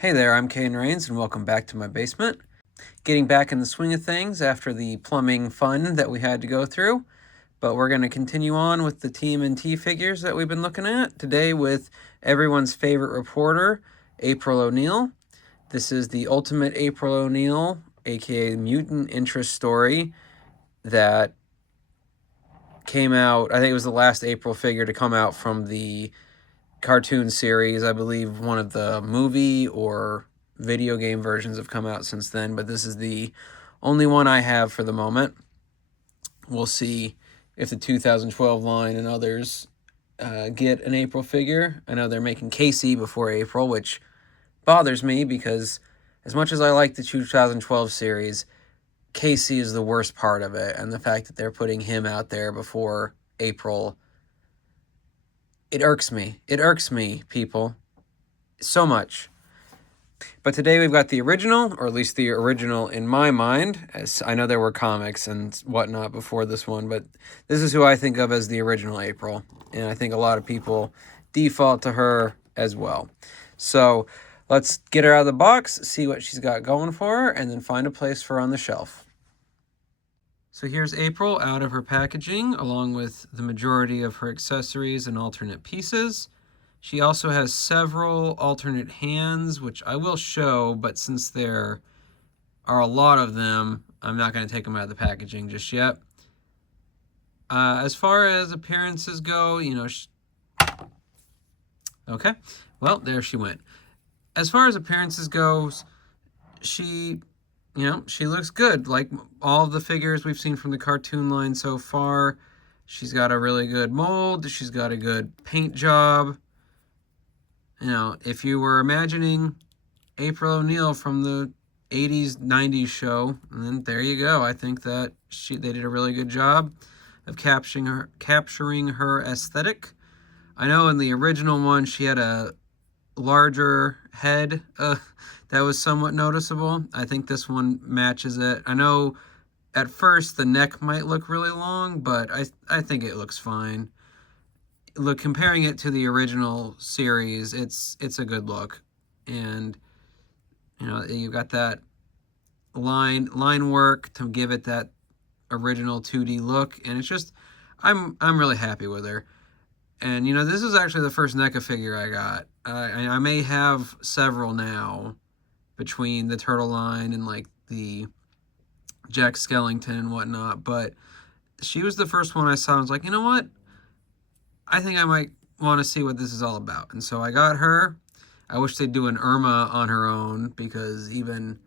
Hey there, I'm Kane Rains, and welcome back to my basement. Getting back in the swing of things after the plumbing fun that we had to go through, but we're going to continue on with the TMNT figures that we've been looking at today with everyone's favorite reporter, April O'Neil. This is the Ultimate April O'Neil, aka Mutant Interest Story, that came out. I think it was the last April figure to come out from the cartoon series. I believe one of the movie or video game versions have come out since then, but this is the only one I have for the moment. We'll see if the 2012 line and others get an April figure. I know they're making Casey before April, which bothers me because as much as I like the 2012 series, Casey is the worst part of it, and the fact that they're putting him out there before April, it irks me. It irks me, people, so much. But today we've got the original, or at least the original in my mind. As I know there were comics and whatnot before this one, but this is who I think of as the original April. And I think a lot of people default to her as well. So let's get her out of the box, see what she's got going for her, and then find a place for her on the shelf. So here's April out of her packaging, along with the majority of her accessories and alternate pieces. She also has several alternate hands, which I will show, but since there are a lot of them, I'm not going to take them out of the packaging just yet. As far as appearances go, okay, well, there she went. As far as appearances goes, she looks good. Like all of the figures we've seen from the cartoon line so far, she's got a really good mold. She's got a good paint job. If you were imagining April O'Neil from the 80s, 90s show, then there you go. I think that they did a really good job of capturing her aesthetic. I know in the original one, she had a larger head that was somewhat noticeable. I think this one matches it. I know at first the neck might look really long, but I think it looks fine. Look, comparing it to the original series, it's a good look. And you've got that line work to give it that original 2D look, and it's just I'm really happy with her. And this is actually the first NECA figure I got. I may have several now between the Turtle line and like the Jack Skellington and whatnot, but she was the first one I saw. I was like, you know what? I think I might want to see what this is all about. And so I got her. I wish they'd do an Irma on her own, because even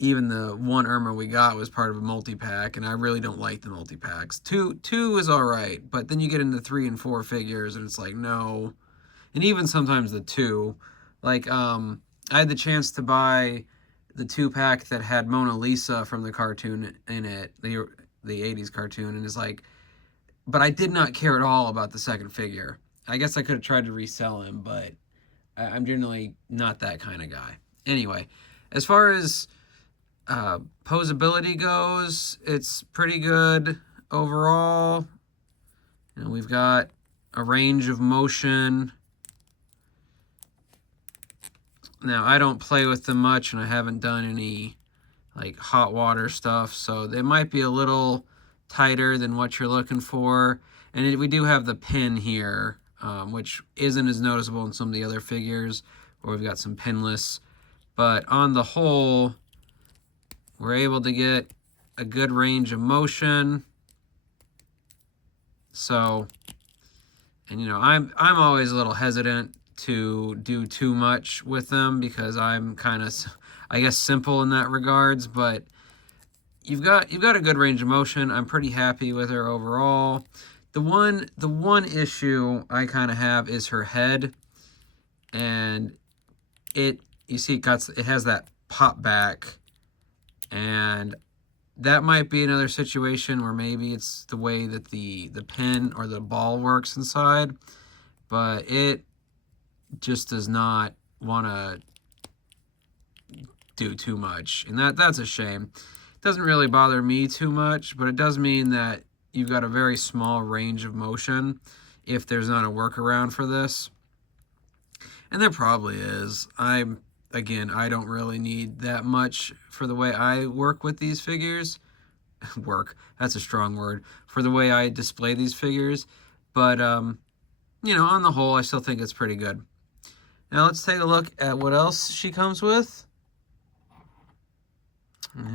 the one Irma we got was part of a multi-pack, and I really don't like the multi-packs. Two is all right, but then you get into 3 and 4 figures, and it's like, no. And even sometimes the 2. Like, I had the chance to buy the 2-pack that had Mona Lisa from the cartoon in it, the 80s cartoon, and it's like, but I did not care at all about the second figure. I guess I could have tried to resell him, but I'm generally not that kind of guy. Anyway, as far as posability goes, it's pretty good overall. We've got a range of motion. Now, I don't play with them much, and I haven't done any like hot water stuff, so they might be a little tighter than what you're looking for. And we do have the pin here, which isn't as noticeable in some of the other figures, where we've got some pinless. But on the whole, we're able to get a good range of motion. So, and I'm always a little hesitant to do too much with them, because I'm kind of, I guess, simple in that regards, but you've got a good range of motion. I'm pretty happy with her overall. The one issue I kind of have is her head, and it has that pop back, and that might be another situation where maybe it's the way that the pin or the ball works inside, but it just does not want to do too much, and that's a shame. It doesn't really bother me too much, but it does mean that you've got a very small range of motion if there's not a workaround for this. And there probably is. I'm again, I don't really need that much for the way I work with these figures. Work, that's a strong word, for the way I display these figures. But, you know, on the whole, I still think it's pretty good. Now let's take a look at what else she comes with.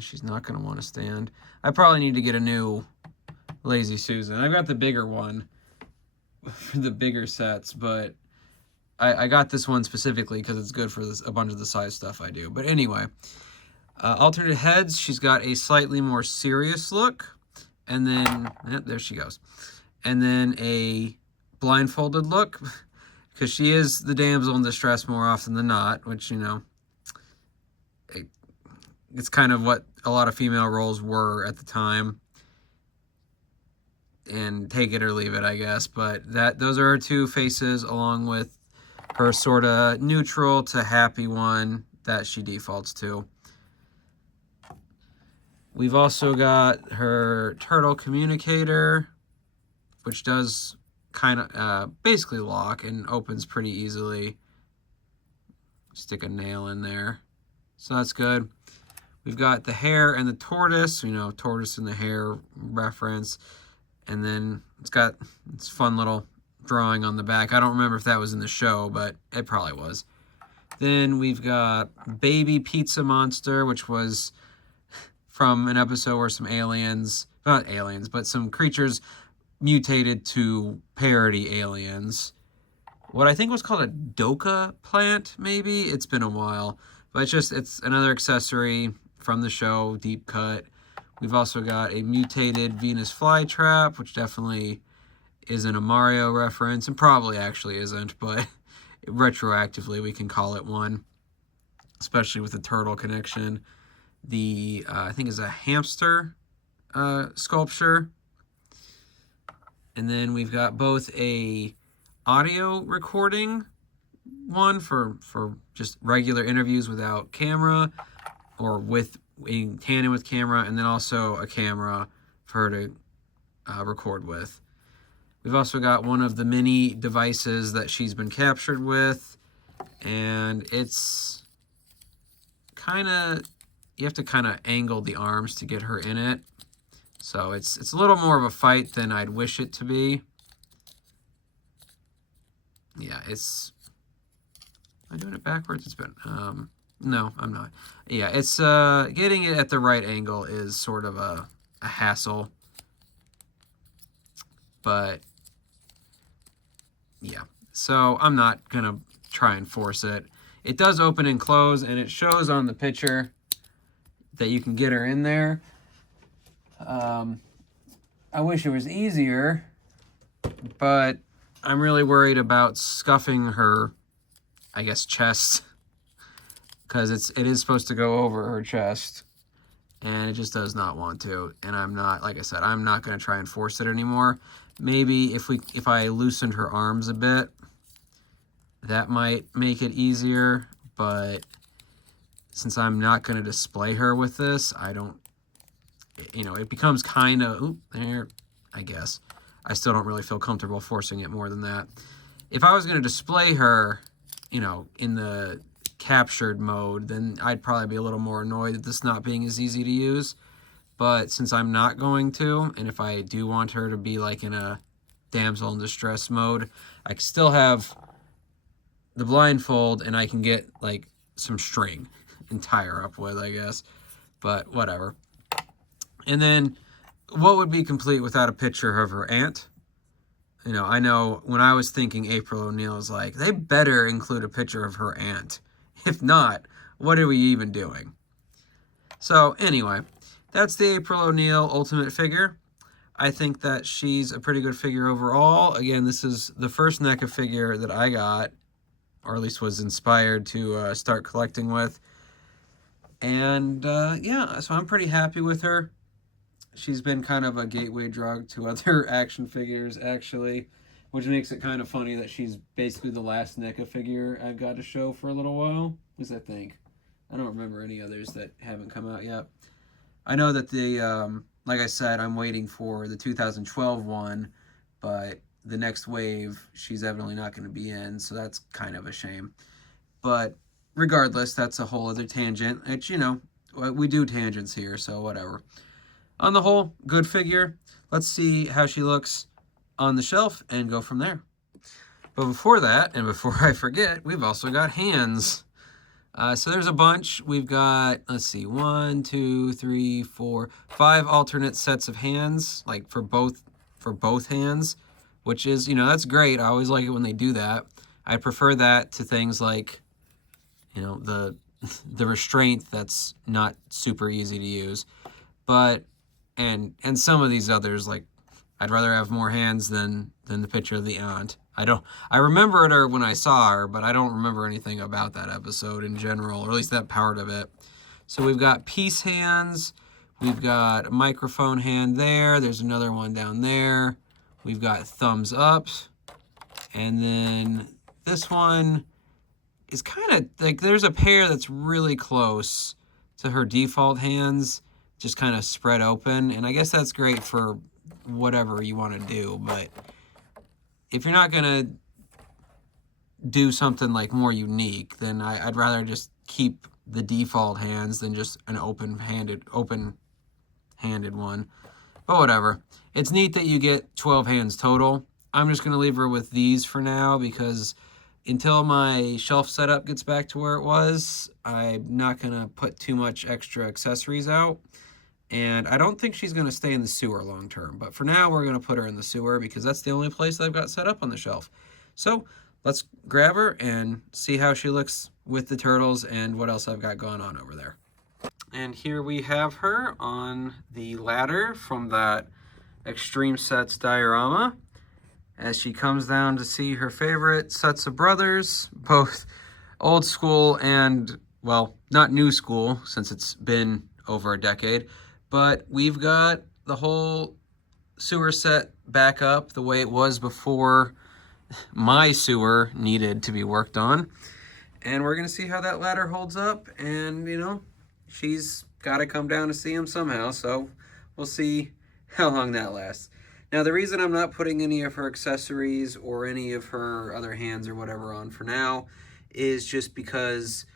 She's not going to want to stand. I probably need to get a new Lazy Susan. I've got the bigger one for the bigger sets, but I got this one specifically because it's good for a bunch of the size stuff I do. But anyway, alternate heads, she's got a slightly more serious look. And then, there she goes. And then a blindfolded look, because she is the damsel in distress more often than not, which, you know, it's kind of what a lot of female roles were at the time. And take it or leave it, I guess. But those are her two faces, along with her sort of neutral to happy one that she defaults to. We've also got her turtle communicator, which does kind of basically lock and opens pretty easily. Stick a nail in there. So that's good. We've got the hare and the tortoise, you know, tortoise and the hare reference. And then it's got this fun little drawing on the back. I don't remember if that was in the show, but it probably was. Then we've got Baby Pizza Monster, which was from an episode where some aliens, not aliens, but some creatures mutated to parody aliens. What I think was called a doka plant, maybe? It's been a while. But it's another accessory from the show, deep cut. We've also got a mutated Venus flytrap, which definitely isn't a Mario reference, and probably actually isn't, but retroactively we can call it one, especially with the turtle connection. The, I think is a hamster sculpture. And then we've got both a audio recording one for just regular interviews without camera, or in tandem with camera, and then also a camera for her to record with. We've also got one of the mini devices that she's been captured with, and it's kind of, you have to kind of angle the arms to get her in it. So it's a little more of a fight than I'd wish it to be. Yeah, am I doing it backwards? It's been, no, I'm not. Yeah, it's, getting it at the right angle is sort of a hassle. But, yeah. So, I'm not going to try and force it. It does open and close, and it shows on the picture that you can get her in there. I wish it was easier, but I'm really worried about scuffing her, I guess, chest, because it is supposed to go over her chest, and it just does not want to. And I'm not, like I said, I'm not going to try and force it anymore. Maybe if I loosened her arms a bit, that might make it easier. But since I'm not going to display her with this, I don't, you know, it becomes kind of, there, I guess. I still don't really feel comfortable forcing it more than that. If I was going to display her, you know, in the captured mode, then I'd probably be a little more annoyed at this not being as easy to use. But since I'm not going to, and if I do want her to be like in a damsel in distress mode, I can still have the blindfold, and I can get like some string and tie her up with, I guess. But whatever. And then, what would be complete without a picture of her aunt? You know, I know when I was thinking April O'Neil, was like, they better include a picture of her aunt. If not, what are we even doing? So, anyway, that's the April O'Neil Ultimate figure. I think that she's a pretty good figure overall. Again, this is the first NECA figure that I got, or at least was inspired to start collecting with. And, yeah, so I'm pretty happy with her. She's been kind of a gateway drug to other action figures, actually, which makes it kind of funny that she's basically the last NECA figure I've got to show for a little while, at least I think. I don't remember any others that haven't come out yet. I know that like I said, I'm waiting for the 2012 one, but the next wave, she's evidently not going to be in, so that's kind of a shame. But regardless, that's a whole other tangent. It's, you know, we do tangents here, so whatever. On the whole, good figure. Let's see how she looks on the shelf and go from there. But before that, and before I forget, we've also got hands. So there's a bunch. We've got, let's see, 1, 2, 3, 4, 5 alternate sets of hands, like for both hands, which is, you know, that's great. I always like it when they do that. I prefer that to things like, you know, the restraint that's not super easy to use. But and some of these others, like, I'd rather have more hands than the picture of the aunt. I remembered her when I saw her, but I don't remember anything about that episode in general, or at least that part of it. So we've got peace hands, we've got a microphone hand there, there's another one down there, we've got thumbs up, and then this one is kind of like, there's a pair that's really close to her default hands, just kind of spread open, and I guess that's great for whatever you want to do, but if you're not gonna do something like more unique, then I'd rather just keep the default hands than just an open-handed one. But whatever. It's neat that you get 12 hands total. I'm just gonna leave her with these for now because until my shelf setup gets back to where it was, I'm not gonna put too much extra accessories out. And I don't think she's going to stay in the sewer long term. But for now, we're going to put her in the sewer because that's the only place I've got set up on the shelf. So let's grab her and see how she looks with the turtles and what else I've got going on over there. And here we have her on the ladder from that Extreme Sets diorama as she comes down to see her favorite sets of brothers, both old school and, well, not new school since it's been over a decade. But we've got the whole sewer set back up the way it was before my sewer needed to be worked on. And we're going to see how that ladder holds up. And, you know, she's got to come down to see him somehow. So we'll see how long that lasts. Now, the reason I'm not putting any of her accessories or any of her other hands or whatever on for now is just because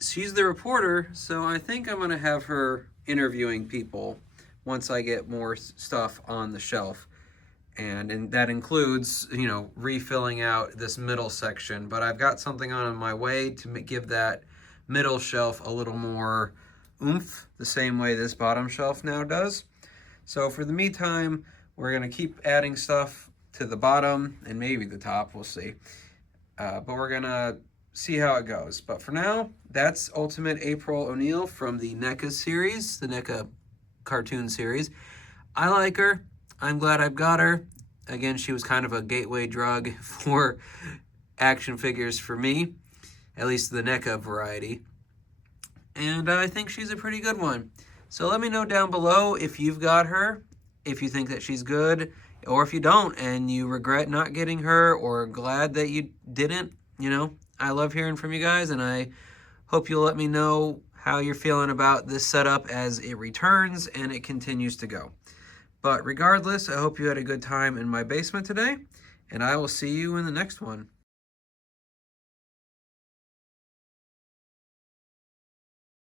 she's the reporter. So I think I'm going to have her interviewing people once I get more stuff on the shelf, and that includes, you know, refilling out this middle section, but I've got something on my way to give that middle shelf a little more oomph, the same way this bottom shelf now does. So for the meantime, we're going to keep adding stuff to the bottom and maybe the top, we'll see, but we're going to see how it goes. But for now, that's Ultimate April O'Neil from the NECA series, the NECA cartoon series. I like her. I'm glad I've got her. Again, she was kind of a gateway drug for action figures for me, at least the NECA variety. And I think she's a pretty good one. So let me know down below if you've got her, if you think that she's good, or if you don't and you regret not getting her or glad that you didn't, you know. I love hearing from you guys, and I hope you'll let me know how you're feeling about this setup as it returns and it continues to go. But regardless, I hope you had a good time in my basement today, and I will see you in the next one.